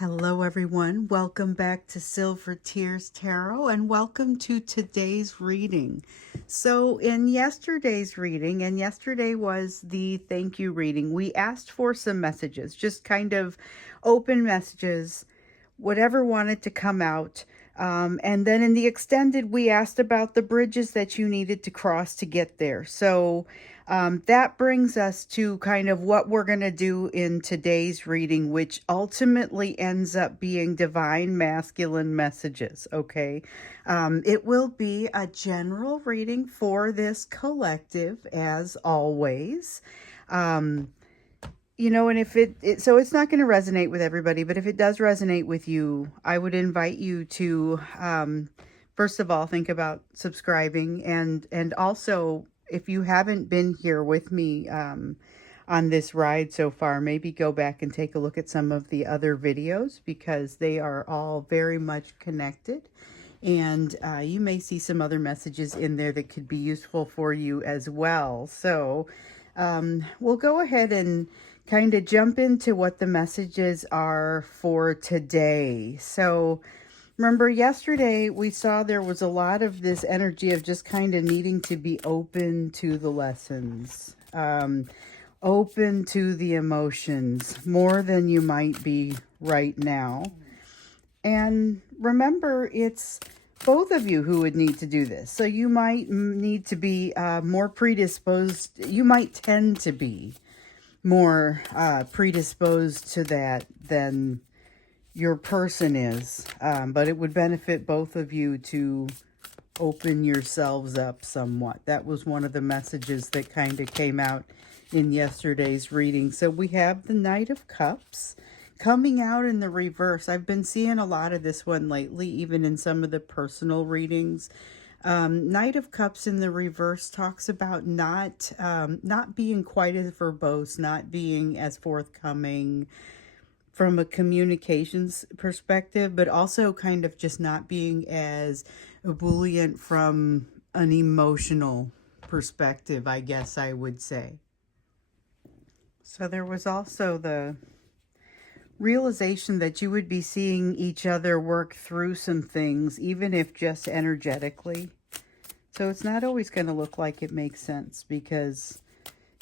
Hello everyone, welcome back to Silver Tears Tarot and welcome to today's reading. So in yesterday's reading, and yesterday was the thank you reading, we asked for some messages, just kind of open messages, whatever wanted to come out. And then in the extended, we asked about the bridges that you needed to cross to get there. So that brings us to kind of what we're going to do in today's reading, which ultimately ends up being divine masculine messages. Okay. It will be a general reading for this collective, as always. And if so it's not going to resonate with everybody, but if it does resonate with you, I would invite you to, first of all, think about subscribing. And also, if you haven't been here with me on this ride so far, maybe go back and take a look at some of the other videos because they are all very much connected. And you may see some other messages in there that could be useful for you as well. So we'll go ahead and kind of jump into what the messages are for today. So remember yesterday we saw there was a lot of this energy of just kind of needing to be open to the lessons, open to the emotions more than you might be right now. And remember, it's both of you who would need to do this. So you might need to be more predisposed. You might tend to be more predisposed to that than your person is. But it would benefit both of you to open yourselves up somewhat. That was one of the messages that kind of came out in yesterday's reading. So we have the Knight of Cups coming out in the reverse. I've been seeing a lot of this one lately, even in some of the personal readings. Knight of Cups in the reverse talks about not being quite as verbose, not being as forthcoming from a communications perspective, but also kind of just not being as ebullient from an emotional perspective, I guess I would say. So there was also the realization that you would be seeing each other work through some things, even if just energetically. So it's not always going to look like it makes sense because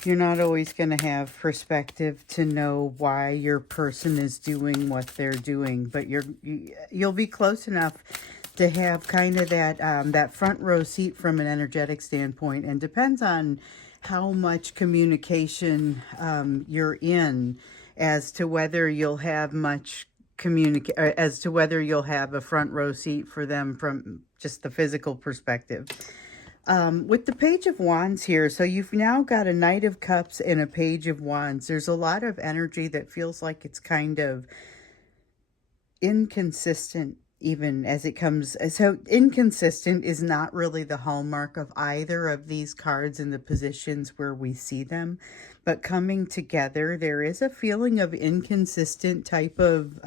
you're not always going to have perspective to know why your person is doing what they're doing, but you'll be close enough to have kind of that front row seat from an energetic standpoint, and depends on how much communication you're in as to whether you'll have much as to whether you'll have a front row seat for them from just the physical perspective. With the Page of Wands here, so you've now got a Knight of Cups and a Page of Wands. There's a lot of energy that feels like it's kind of inconsistent, even as it comes. So inconsistent is not really the hallmark of either of these cards in the positions where we see them, but coming together, there is a feeling of inconsistent type of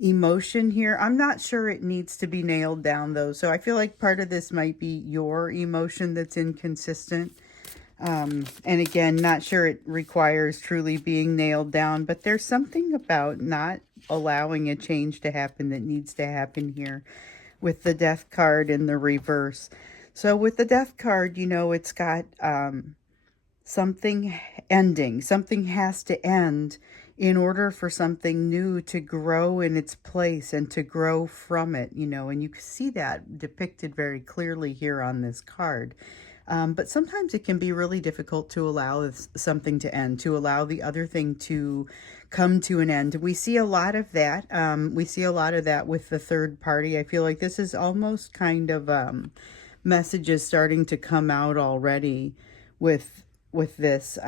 emotion here. I'm not sure it needs to be nailed down though, so I feel like part of this might be your emotion that's inconsistent. And again, not sure it requires truly being nailed down, but there's something about not allowing a change to happen that needs to happen here with the Death card in the reverse. So with the Death card, it's got something ending. Something has to end in order for something new to grow in its place and to grow from it, and you can see that depicted very clearly here on this card. But sometimes it can be really difficult to allow something to end, to allow the other thing to come to an end. We see a lot of that. We see a lot of that with the third party. I feel like this is almost kind of messages starting to come out already with this.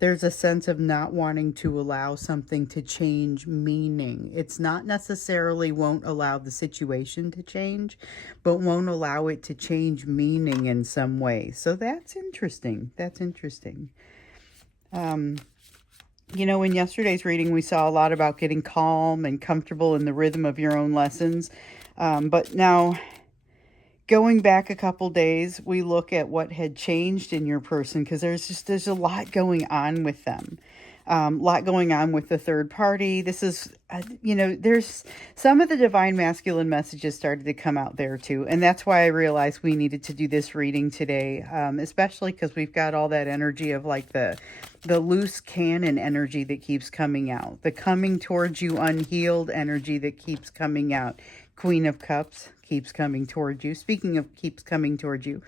There's a sense of not wanting to allow something to change meaning. It's not necessarily won't allow the situation to change, but won't allow it to change meaning in some way. So that's interesting. That's interesting. In yesterday's reading, we saw a lot about getting calm and comfortable in the rhythm of your own lessons. But now, going back a couple days, we look at what had changed in your person, because there's a lot going on with them. Lot going on with the third party. This is, there's some of the divine masculine messages started to come out there too. And that's why I realized we needed to do this reading today, especially because we've got all that energy of like the loose cannon energy that keeps coming out, the coming towards you unhealed energy that keeps coming out. Queen of Cups keeps coming towards you. Speaking of keeps coming towards you,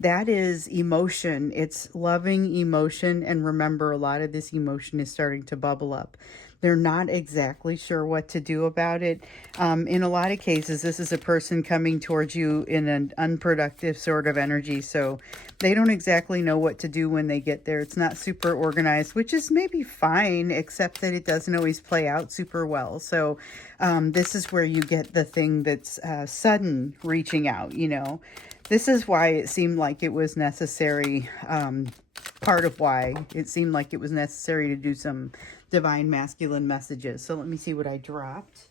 that is emotion. It's loving emotion. And remember, a lot of this emotion is starting to bubble up. They're not exactly sure what to do about it. In a lot of cases, this is a person coming towards you in an unproductive sort of energy. So they don't exactly know what to do when they get there. It's not super organized, which is maybe fine, except that it doesn't always play out super well. So this is where you get the thing that's sudden reaching out, This is why it seemed like it was necessary, part of why it seemed like it was necessary to do some divine masculine messages. So let me see what I dropped.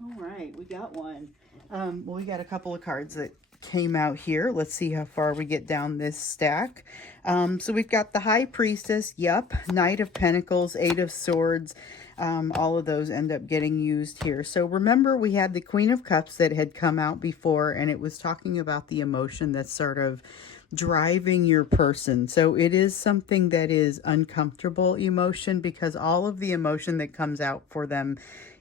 All right, we got one. Well, we got a couple of cards that came out here. Let's see how far we get down this stack. So we've got the High Priestess, Knight of Pentacles, Eight of Swords. All of those end up getting used here. So remember, we had the Queen of Cups that had come out before, and it was talking about the emotion that's sort of driving your person. So it is something that is uncomfortable emotion, because all of the emotion that comes out for them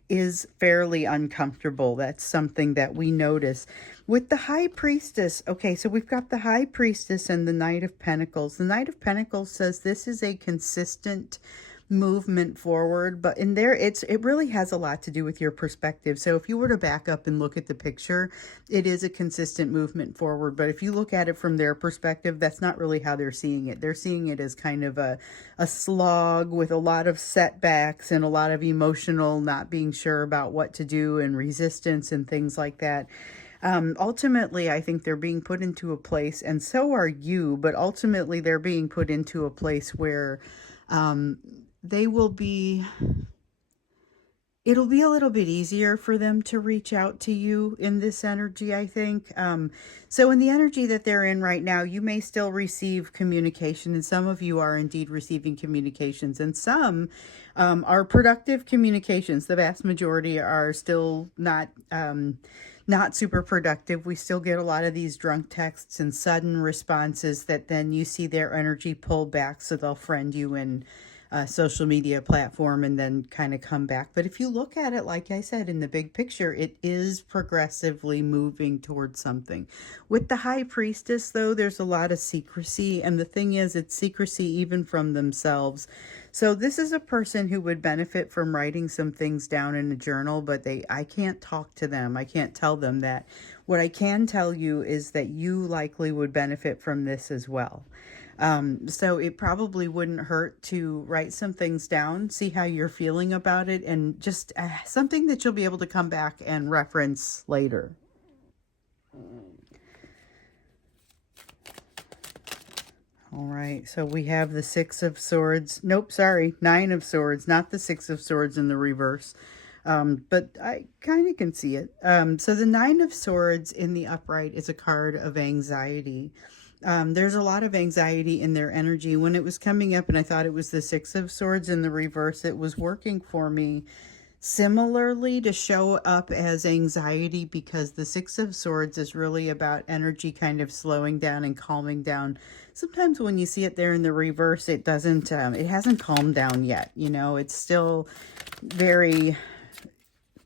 is fairly uncomfortable. That's something that we notice. With the High Priestess, okay, so we've got the High Priestess and the Knight of Pentacles. The Knight of Pentacles says this is a consistent movement forward, but in there it really has a lot to do with your perspective. So if you were to back up and look at the picture, it is a consistent movement forward. But if you look at it from their perspective, that's not really how they're seeing it. They're seeing it as kind of a slog with a lot of setbacks and a lot of emotional not being sure about what to do and resistance and things like that. Ultimately, I think they're being put into a place, and so are you, but ultimately they're being put into a place where they will be, it'll be a little bit easier for them to reach out to you in this energy, I think. So in the energy that they're in right now, you may still receive communication, and some of you are indeed receiving communications, and some are productive communications. The vast majority are still not super productive. We still get a lot of these drunk texts and sudden responses that then you see their energy pull back, so they'll friend you in a social media platform and then kind of come back. But if you look at it, like I said, in the big picture, it is progressively moving towards something. With the High Priestess, though, there's a lot of secrecy, and the thing is, it's secrecy even from themselves. So this is a person who would benefit from writing some things down in a journal, but I can't talk to them. I can't tell them that. What I can tell you is that you likely would benefit from this as well. So it probably wouldn't hurt to write some things down, see how you're feeling about it, and just something that you'll be able to come back and reference later. All right, so we have the Six of Swords. Nope, sorry, Nine of Swords, not the Six of Swords in the reverse. But I kind of can see it. So the Nine of Swords in the upright is a card of anxiety. There's a lot of anxiety in their energy. When it was coming up and I thought it was the Six of Swords in the reverse, it was working for me similarly to show up as anxiety, because the Six of Swords is really about energy kind of slowing down and calming down. Sometimes when you see it there in the reverse, it doesn't, it hasn't calmed down yet. It's still very,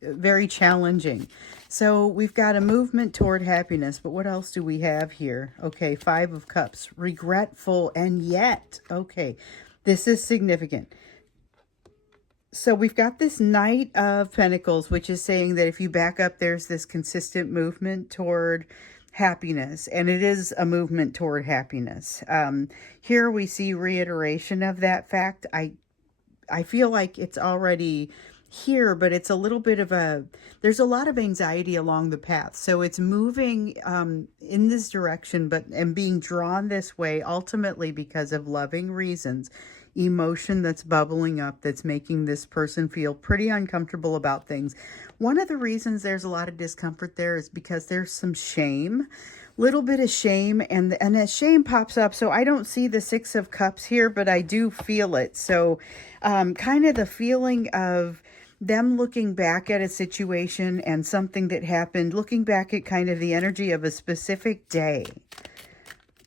very challenging. So we've got a movement toward happiness, but what else do we have here? Okay, Five of Cups, regretful, and yet, okay, this is significant. So we've got this Knight of Pentacles, which is saying that if you back up, there's this consistent movement toward happiness, and it is a movement toward happiness. Here we see reiteration of that fact. I feel like it's already here, but it's a little bit of there's a lot of anxiety along the path. So it's moving in this direction, and being drawn this way ultimately because of loving reasons. emotion that's bubbling up that's making this person feel pretty uncomfortable about things. One of the reasons there's a lot of discomfort there is because there's some shame, little bit of shame, and as shame pops up. So I don't see the Six of Cups here, but I do feel it. So kind of the feeling of them looking back at a situation and something that happened, looking back at kind of the energy of a specific day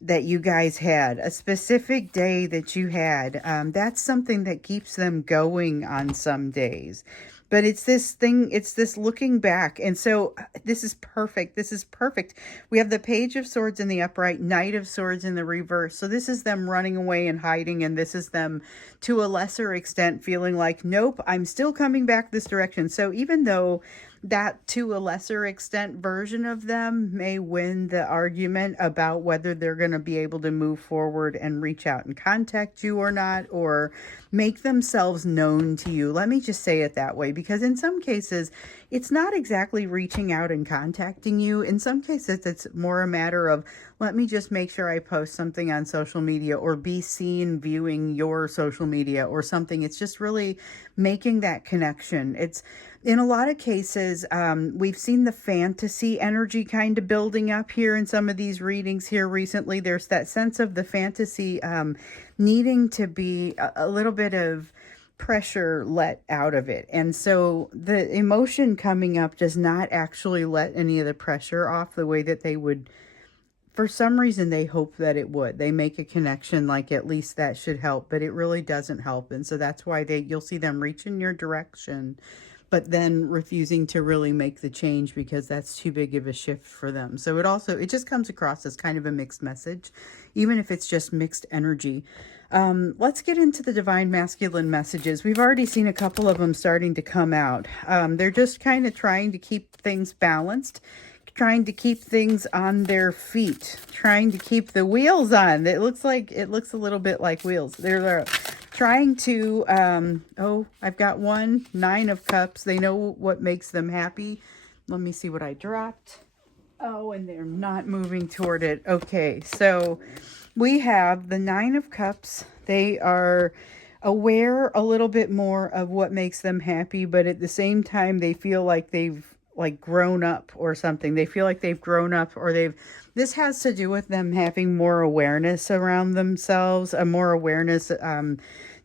that you guys had, a specific day that you had. That's something that keeps them going on some days. But it's this thing, it's this looking back. And so this is perfect. This is perfect. We have the Page of Swords in the upright, Knight of Swords in the reverse. So this is them running away and hiding. And this is them, to a lesser extent, feeling like, nope, I'm still coming back this direction. So even though that, to a lesser extent, version of them may win the argument about whether they're going to be able to move forward and reach out and contact you or not, or make themselves known to you. Let me just say it that way, because in some cases, it's not exactly reaching out and contacting you. In some cases, it's more a matter of, let me just make sure I post something on social media or be seen viewing your social media or something. It's just really making that connection. It's, in a lot of cases, we've seen the fantasy energy kind of building up here in some of these readings here recently. There's that sense of the fantasy needing to be a little bit of pressure let out of it. And so the emotion coming up does not actually let any of the pressure off the way that they would. For some reason, they hope that it would. They make a connection like at least that should help, but it really doesn't help. And so that's why you'll see them reach in your direction, but then refusing to really make the change because that's too big of a shift for them. So it just comes across as kind of a mixed message, even if it's just mixed energy. Let's get into the divine masculine messages. We've already seen a couple of them starting to come out. They're just kind of trying to keep things balanced, trying to keep things on their feet, trying to keep the wheels on. It looks a little bit like wheels. They're trying to, I've got one, Nine of Cups. They know what makes them happy. Let me see what I dropped. Oh, and they're not moving toward it. Okay, so we have the Nine of Cups. They are aware a little bit more of what makes them happy, but at the same time, they feel like they've grown up or something. They feel like they've grown up, or this has to do with them having more awareness around themselves, a more awareness,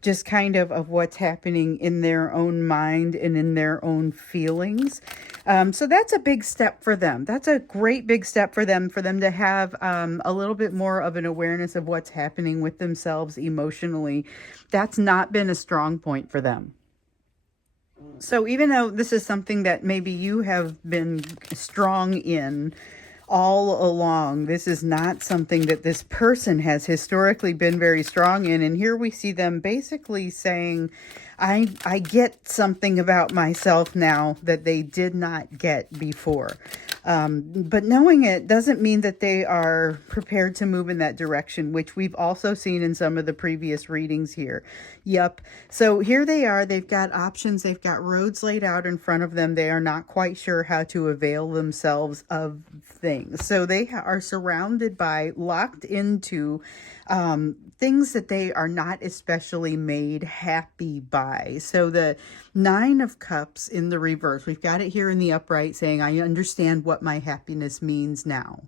just kind of what's happening in their own mind and in their own feelings. So that's a big step for them. That's a great big step for them to have a little bit more of an awareness of what's happening with themselves emotionally. That's not been a strong point for them. So even though this is something that maybe you have been strong in all along, this is not something that this person has historically been very strong in. And here we see them basically saying, I get something about myself now that they did not get before. But knowing it doesn't mean that they are prepared to move in that direction, which we've also seen in some of the previous readings here. Yep. So here they are. They've got options. They've got roads laid out in front of them. They are not quite sure how to avail themselves of things. So they are surrounded by, locked into things that they are not especially made happy by. So the Nine of Cups in the reverse, we've got it here in the upright saying, I understand what my happiness means now,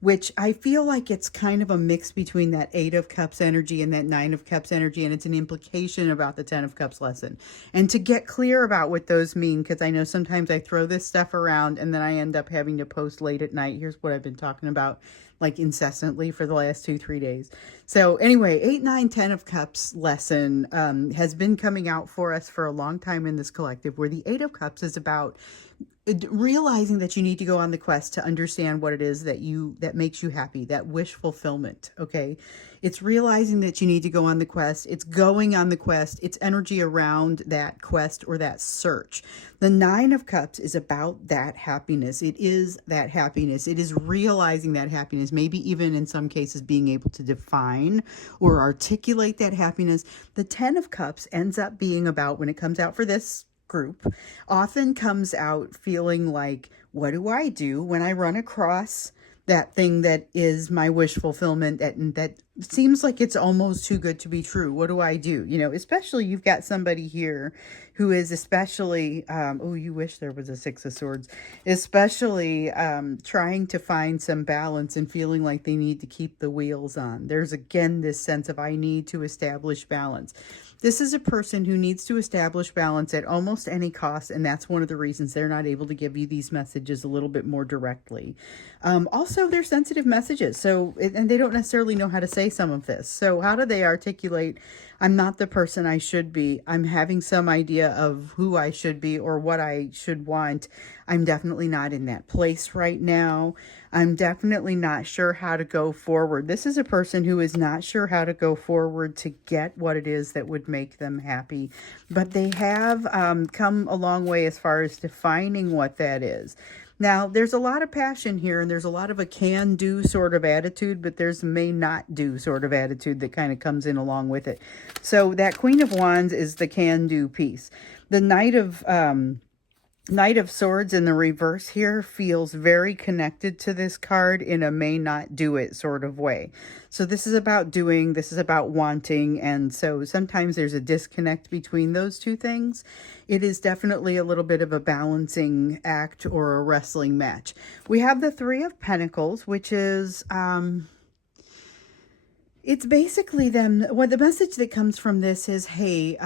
which I feel like it's kind of a mix between that Eight of Cups energy and that Nine of Cups energy. And it's an implication about the Ten of Cups lesson. And to get clear about what those mean, because I know sometimes I throw this stuff around and then I end up having to post late at night. Here's what I've been talking about like incessantly for the last 2-3 days. So anyway, 8, 9, 10 of Cups lesson has been coming out for us for a long time in this collective, where the Eight of Cups is about realizing that you need to go on the quest to understand what it is that makes you happy, that wish fulfillment. Okay. It's realizing that you need to go on the quest. It's going on the quest. It's energy around that quest or that search. The Nine of Cups is about that happiness. It is that happiness. It is realizing that happiness, maybe even in some cases being able to define or articulate that happiness. The Ten of Cups ends up being about, when it comes out for this group, often comes out feeling like, what do I do when I run across that thing that is my wish fulfillment, that seems like it's almost too good to be true. What do I do? You know, especially you've got somebody here who is especially, oh, you wish there was a Six of Swords, especially trying to find some balance and feeling like they need to keep the wheels on. There's again this sense of I need to establish balance. This is a person who needs to establish balance at almost any cost, and that's one of the reasons they're not able to give you these messages a little bit more directly. Also, they're sensitive messages, so and they don't necessarily know how to say some of this. So how do they articulate, I'm not the person I should be. I'm having some idea of who I should be or what I should want. I'm definitely not in that place right now. I'm definitely not sure how to go forward. This is a person who is not sure how to go forward to get what it is that would make them happy. But they have come a long way as far as defining what that is. Now, there's a lot of passion here, and there's a lot of a can-do sort of attitude, but there's a may-not-do sort of attitude that kind of comes in along with it. So that Queen of Wands is the can-do piece. The Knight of Swords in the reverse here feels very connected to this card in a may not do it sort of way. So this is about doing, this is about wanting, and so sometimes there's a disconnect between those two things. It is definitely a little bit of a balancing act or a wrestling match. We have the Three of Pentacles, which is it's basically them. Well, the message that comes from this is, hey,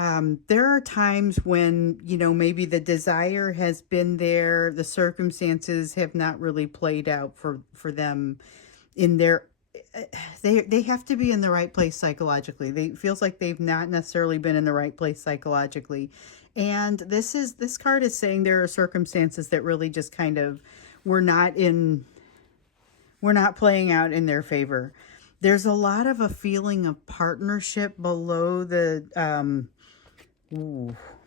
there are times when, you know, maybe the desire has been there, the circumstances have not really played out for them in their, they have to be in the right place psychologically. It feels like they've not necessarily been in the right place psychologically. And this card is saying there are circumstances that really just kind of were not playing out in their favor. There's a lot of a feeling of partnership below the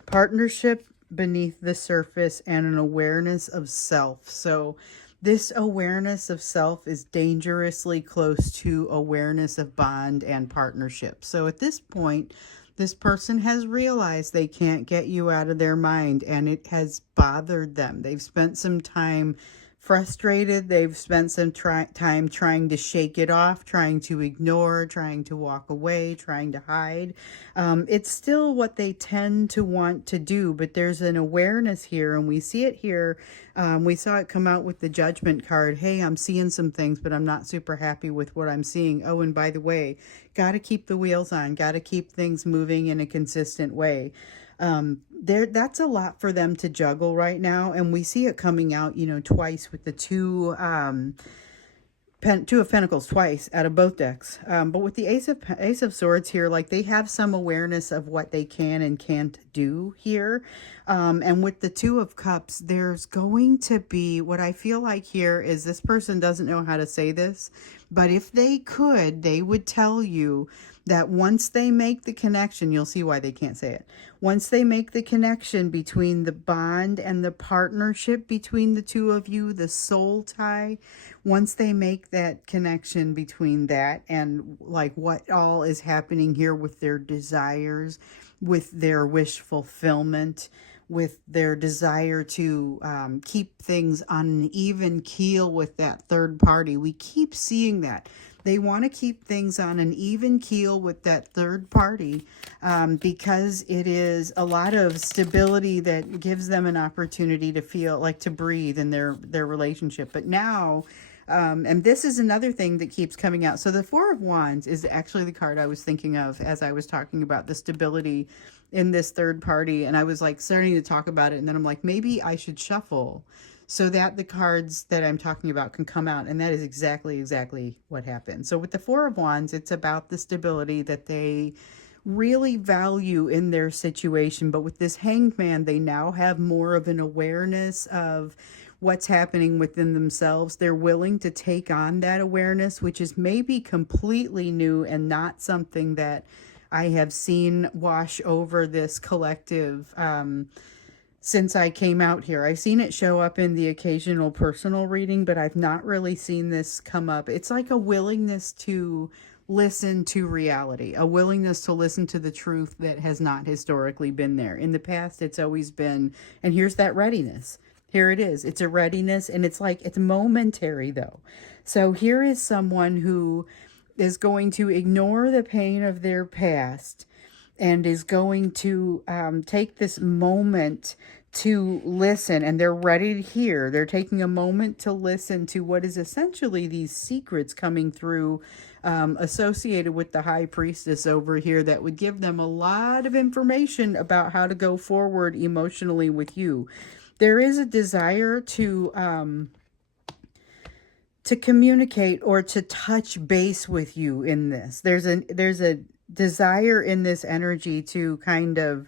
partnership beneath the surface and an awareness of self. So this awareness of self is dangerously close to awareness of bond and partnership. So at this point, this person has realized they can't get you out of their mind, and it has bothered them. They've spent some time frustrated. They've spent some time trying to shake it off, trying to ignore, trying to walk away, trying to hide. It's still what they tend to want to do, but there's an awareness here, and we see it here. We saw it come out with the Judgment card. Hey, I'm seeing some things, but I'm not super happy with what I'm seeing. Oh, and by the way, got to keep the wheels on, got to keep things moving in a consistent way. That's a lot for them to juggle right now, and we see it coming out, you know, twice with the two of Pentacles twice out of both decks. But with the Ace of Swords here, like they have some awareness of what they can and can't do here. And with the Two of Cups, there's going to be, what I feel like here is this person doesn't know how to say this, but if they could, they would tell you that once they make the connection, you'll see why they can't say it. Once they make the connection between the bond and the partnership between the two of you, the soul tie, once they make that connection between that and like what all is happening here with their desires, with their wish fulfillment, with their desire to keep things on an even keel with that third party. We keep seeing that. They want to keep things on an even keel with that third party because it is a lot of stability that gives them an opportunity to feel like to breathe in their relationship. But now, and this is another thing that keeps coming out. So the Four of Wands is actually the card I was thinking of as I was talking about the stability in this third party. And I was like starting to talk about it. And then I'm like, maybe I should shuffle so that the cards that I'm talking about can come out. And that is exactly what happened. So with the Four of Wands, it's about the stability that they really value in their situation. But with this Hanged Man, they now have more of an awareness of what's happening within themselves. They're willing to take on that awareness, which is maybe completely new and not something that I have seen wash over this collective since I came out here. I've seen it show up in the occasional personal reading, but I've not really seen this come up. It's like a willingness to listen to reality, a willingness to listen to the truth that has not historically been there. In the past, it's always been, and here's that readiness. Here it is. It's a readiness, and it's like, it's momentary though. So here is someone who is going to ignore the pain of their past and is going to take this moment to listen, and they're ready to hear. They're taking a moment to listen to what is essentially these secrets coming through, associated with the high priestess over here, that would give them a lot of information about how to go forward emotionally with you. There is a desire to communicate or to touch base with you in this. There's a desire in this energy to kind of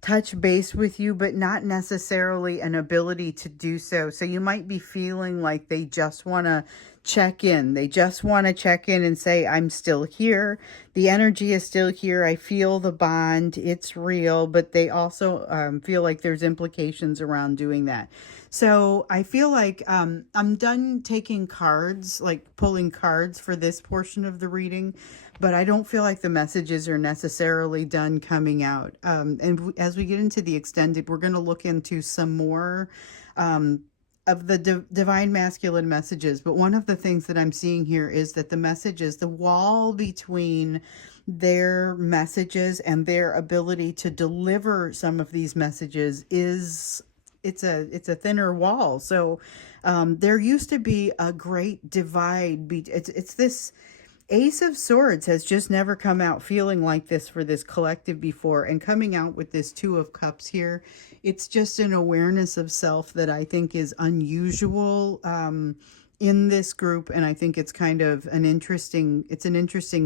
touch base with you, but not necessarily an ability to do so. So you might be feeling like they just want to check in. They just want to check in and say, I'm still here. The energy is still here. I feel the bond. It's real, but they also feel like there's implications around doing that. So I feel like I'm done taking cards, like pulling cards for this portion of the reading, but I don't feel like the messages are necessarily done coming out. And as we get into the extended, we're going to look into some more of the divine masculine messages. But one of the things that I'm seeing here is that the messages, the wall between their messages and their ability to deliver some of these messages is it's a thinner wall. So there used to be a great divide. It's this Ace of Swords has just never come out feeling like this for this collective before, and coming out with this Two of Cups here, it's just an awareness of self that I think is unusual in this group, and I think it's kind of an interesting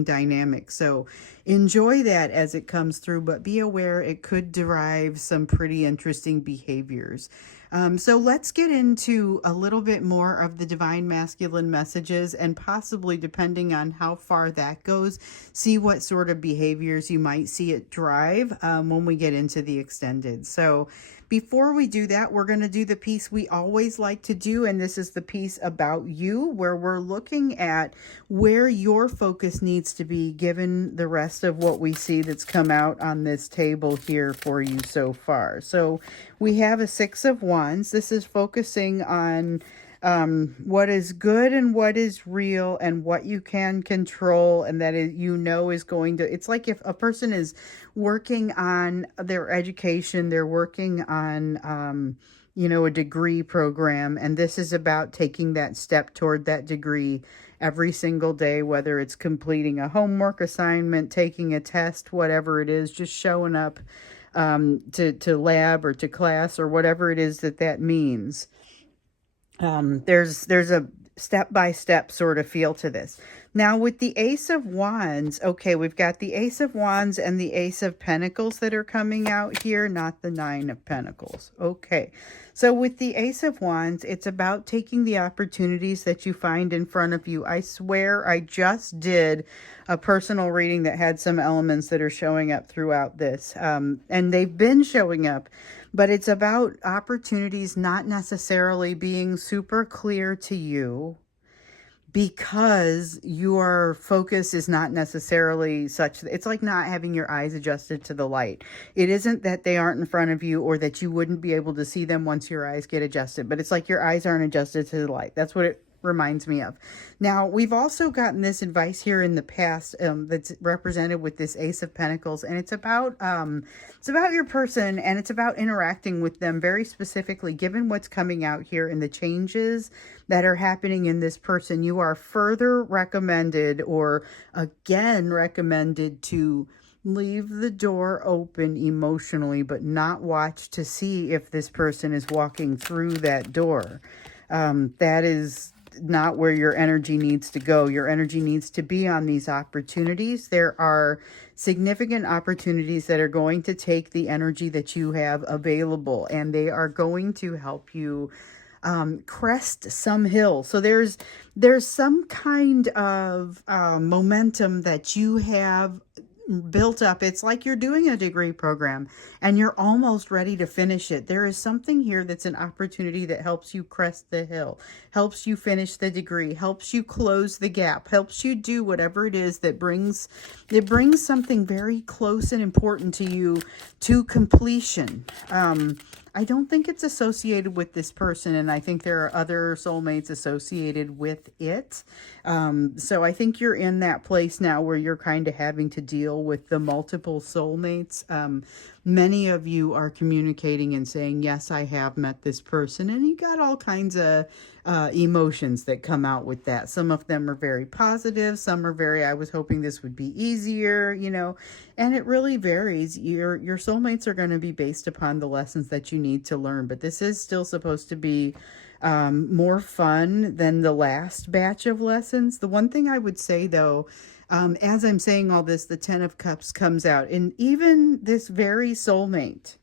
dynamic. So enjoy that as it comes through, but be aware it could derive some pretty interesting behaviors. So let's get into a little bit more of the divine masculine messages, and possibly, depending on how far that goes, see what sort of behaviors you might see it drive when we get into the extended. So before we do that, we're going to do the piece we always like to do, and this is the piece about you, where we're looking at where your focus needs to be given the rest of what we see that's come out on this table here for you so far. So we have a Six of Wands. This is focusing on what is good and what is real and what you can control, and that is, is going to, it's like if a person is working on their education, they're working on, a degree program, and this is about taking that step toward that degree every single day, whether it's completing a homework assignment, taking a test, whatever it is, just showing up to lab or to class or whatever it is that means. There's a step-by-step sort of feel to this. Now with the Ace of Wands, okay, we've got the Ace of Wands and the Ace of Pentacles that are coming out here, not the Nine of Pentacles. Okay, so with the Ace of Wands, it's about taking the opportunities that you find in front of you. I swear I just did a personal reading that had some elements that are showing up throughout this, and they've been showing up. But it's about opportunities not necessarily being super clear to you because your focus is not necessarily such. It's like not having your eyes adjusted to the light. It isn't that they aren't in front of you or that you wouldn't be able to see them once your eyes get adjusted, but it's like your eyes aren't adjusted to the light. That's what it reminds me of. Now, we've also gotten this advice here in the past that's represented with this Ace of Pentacles, and it's about your person, and it's about interacting with them very specifically. Given what's coming out here and the changes that are happening in this person, you are further recommended, or again recommended, to leave the door open emotionally, but not watch to see if this person is walking through that door. That is not where your energy needs to go. Your energy needs to be on these opportunities. There are significant opportunities that are going to take the energy that you have available, and they are going to help you crest some hill. So there's some kind of momentum that you have built up. It's like you're doing a degree program and you're almost ready to finish it. There is something here that's an opportunity that helps you crest the hill, helps you finish the degree, helps you close the gap, helps you do whatever it is that brings something very close and important to you to completion. I don't think it's associated with this person, and I think there are other soulmates associated with it. So I think you're in that place now where you're kind of having to deal with the multiple soulmates. Many of you are communicating and saying, yes, I have met this person, and you got all kinds of emotions that come out with that. Some of them are very positive, some are very, I was hoping this would be easier, and it really varies. Your soulmates are going to be based upon the lessons that you need to learn, but this is still supposed to be more fun than the last batch of lessons. The one thing I would say, though, as I'm saying all this, the Ten of Cups comes out, and even this very soulmate,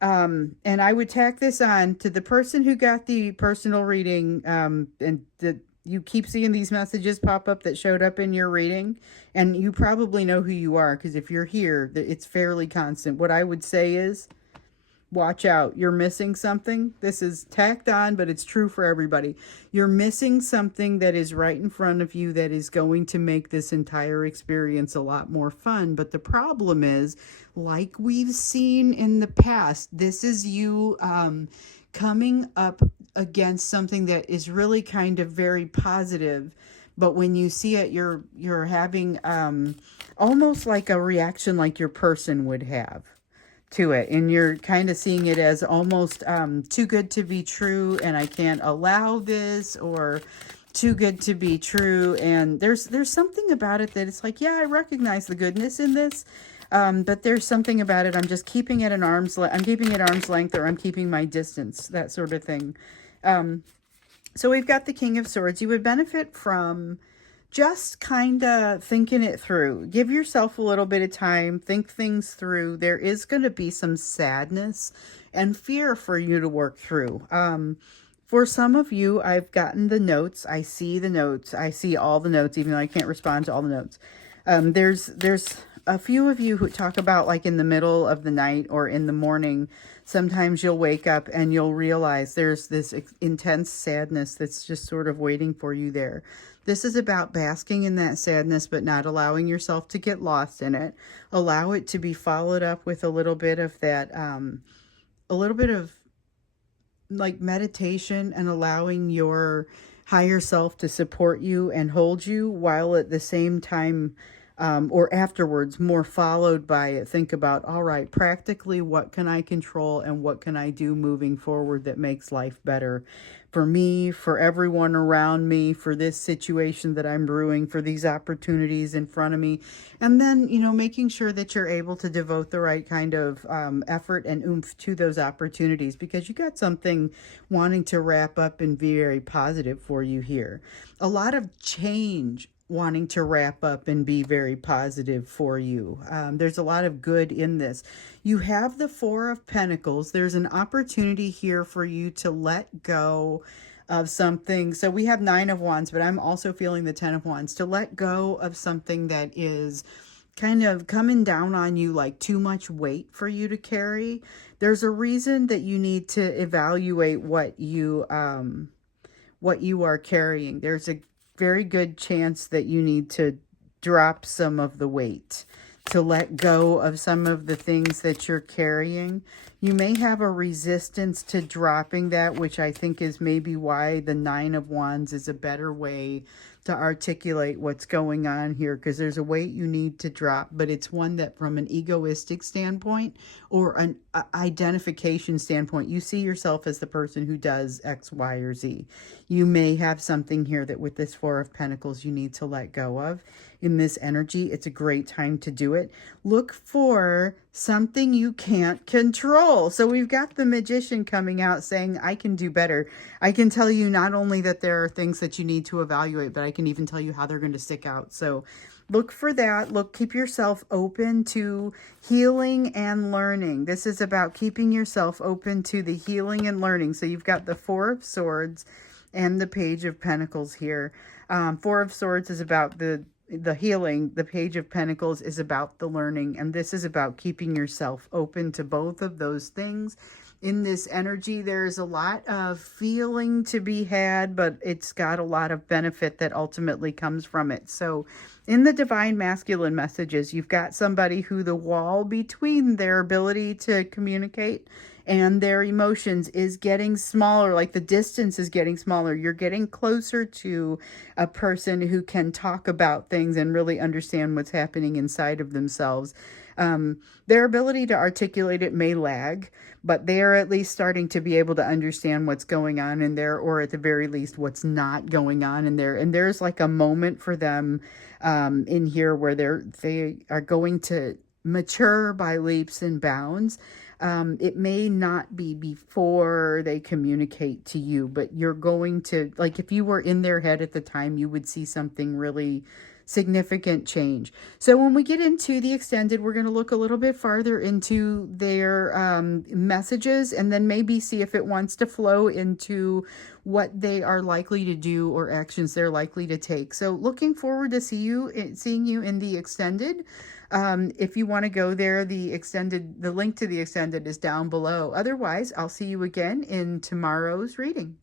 and I would tack this on to the person who got the personal reading, and you keep seeing these messages pop up that showed up in your reading, and you probably know who you are, because if you're here, it's fairly constant. What I would say is, watch out. You're missing something. This is tacked on, but it's true for everybody. You're missing something that is right in front of you that is going to make this entire experience a lot more fun. But the problem is, like we've seen in the past, this is you coming up against something that is really kind of very positive. But when you see it, you're having almost like a reaction like your person would have to it, and you're kind of seeing it as almost too good to be true, and I can't allow this, or too good to be true. And there's something about it that it's like, yeah, I recognize the goodness in this, but there's something about it, I'm just keeping it I'm keeping it arm's length, or I'm keeping my distance, that sort of thing. So we've got the King of Swords. You would benefit from just kind of thinking it through. Give yourself a little bit of time, think things through. There is going to be some sadness and fear for you to work through. For some of you, I've gotten the notes. I see the notes. I see all the notes, even though I can't respond to all the notes. There's a few of you who talk about, like, in the middle of the night or in the morning, sometimes you'll wake up and you'll realize there's this intense sadness that's just sort of waiting for you there. This is about basking in that sadness, but not allowing yourself to get lost in it. Allow it to be followed up with a little bit of that, a little bit of like meditation, and allowing your higher self to support you and hold you, while at the same time, or afterwards, more followed by it, think about, all right, practically, what can I control and what can I do moving forward that makes life better for me, for everyone around me, for this situation that I'm brewing, for these opportunities in front of me. And then, making sure that you're able to devote the right kind of effort and oomph to those opportunities, because you got something wanting to wrap up and be very positive for you here. A lot of change wanting to wrap up and be very positive for you. There's a lot of good in this. You have the Four of Pentacles. There's an opportunity here for you to let go of something. So we have Nine of Wands, but I'm also feeling the Ten of Wands. To let go of something that is kind of coming down on you, like too much weight for you to carry. There's a reason that you need to evaluate what you are carrying. There's a very good chance that you need to drop some of the weight, to let go of some of the things that you're carrying. You may have a resistance to dropping that, which I think is maybe why the Nine of Wands is a better way to articulate what's going on here, because there's a weight you need to drop, but it's one that, from an egoistic standpoint or an identification standpoint, you see yourself as the person who does X, Y, or Z. You may have something here that with this Four of Pentacles you need to let go of. In this energy, it's a great time to do it. Look for something you can't control. So we've got the Magician coming out saying, I can do better. I can tell you not only that there are things that you need to evaluate, but I can even tell you how they're going to stick out. So look for that. Keep yourself open to healing and learning. This is about keeping yourself open to the healing and learning. So you've got the Four of Swords and the Page of Pentacles here. Four of Swords is about the healing. The Page of Pentacles is about the learning, and this is about keeping yourself open to both of those things. In this energy, there's a lot of feeling to be had, but it's got a lot of benefit that ultimately comes from it. So in the Divine Masculine messages, you've got somebody who the wall between their ability to communicate and their emotions is getting smaller, like the distance is getting smaller. You're getting closer to a person who can talk about things and really understand what's happening inside of themselves. Their ability to articulate it may lag, but they are at least starting to be able to understand what's going on in there, or at the very least, what's not going on in there. And there's like a moment for them in here where they are going to mature by leaps and bounds. It may not be before they communicate to you, but you're going to, like, if you were in their head at the time, you would see something really significant change. So when we get into the extended, we're going to look a little bit farther into their messages, and then maybe see if it wants to flow into what they are likely to do or actions they're likely to take. So looking forward to seeing you in the extended. If you want to go there, the link to the extended is down below. Otherwise, I'll see you again in tomorrow's reading.